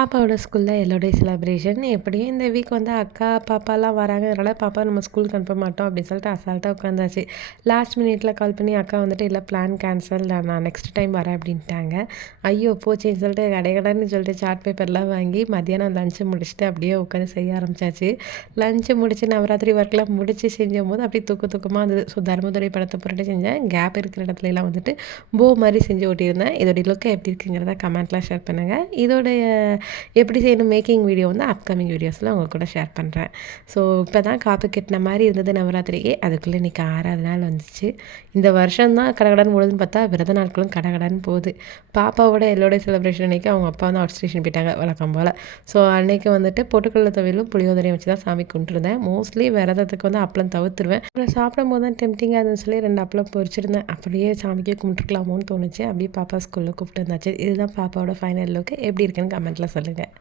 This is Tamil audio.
பாப்பாவோட ஸ்கூலில் எல்லோடைய செலிப்ரேஷன் எப்படியும் இந்த வீக் வந்து அக்கா பாப்பாலாம் வராங்கனால பாப்பா நம்ம ஸ்கூலுக்கு அனுப்ப மாட்டோம் அப்படின்னு சொல்லிட்டு அசால்ட்டாக உட்காந்தாச்சு. லாஸ்ட் மினிட்ல கால் பண்ணி அக்கா வந்துட்டு இல்லை பிளான் கேன்சல் நான் நெக்ஸ்ட் டைம் வரேன் அப்படின்ட்டாங்க. ஐயோ போச்சேன்னு சொல்லிட்டு கடைகடன்னு சொல்லிட்டு சார்ட் பேப்பர்லாம் வாங்கி மத்தியானம் லஞ்சு முடிச்சுட்டு அப்படியே உட்காந்து செய்ய ஆரம்பிச்சாச்சு. லஞ்சு முடிச்சு நவராத்திரி ஒர்க்லாம் முடிச்சு செஞ்சும் போது அப்படியே தூக்கு தூக்கமாக இருந்தது ஸோ தர்மதுரை படத்தை பொருட்டு செஞ்சேன். கேப் இருக்கிற இடத்துலலாம் வந்துட்டு போ மாதிரி செஞ்சு ஓட்டியிருந்தேன். இதோடைய லுக்கை எப்படி இருக்குங்கிறத கமெண்ட்லாம் ஷேர் பண்ணுங்கள் இதோடைய எப்படி செய்யணும் மேக்கிங் வீடியோ வந்து அப்கமிங் வீடியோஸில் உங்கள் கூட ஷேர் பண்ணுறேன் ஸோ இப்போ தான் காப்பு கெட்டின மாதிரி இருந்தது நவராத்திரிக்கு. அதுக்குள்ளே இன்றைக்கி ஆறாவது நாள் வந்துச்சு. இந்த வருஷம் தான் கடகடன் போடுதுன்னு பார்த்தா விரத நாட்களும் கடகடன்னு போகுது. பாப்பாவோட எல்லோட செலிப்ரேஷன் அன்றைக்கி அவங்க அப்பா வந்து அவுட் ஸ்டேஷன் போயிட்டாங்க வழக்கம் போல். ஸோ அன்றைக்கி வந்துட்டு பொட்டுக்கடலை தவிலும் புளியோதரையும் வச்சு தான் சாமி கும்பிட்டுருந்தேன். மோஸ்ட்லி விரதத்துக்கு வந்து அப்பளம் தவிர்த்துருவேன். அப்புறம் சாப்பிடும் போது தான் டெம்டிங்காக அதுன்னு சொல்லி ரெண்டு அப்பளம் பொறிச்சிருந்தேன் அப்படியே சாமிக்கே கும்பிட்டுருக்கலாமோன்னு தோணுச்சு. அப்படியே பாப்பா ஸ்கூலில் கூப்பிட்டு வந்தாச்சு. இதுதான் பாப்பாவோட ஃபைனல் லுக்கு எப்படி இருக்குன்னு கமெண்ட்டில் れで。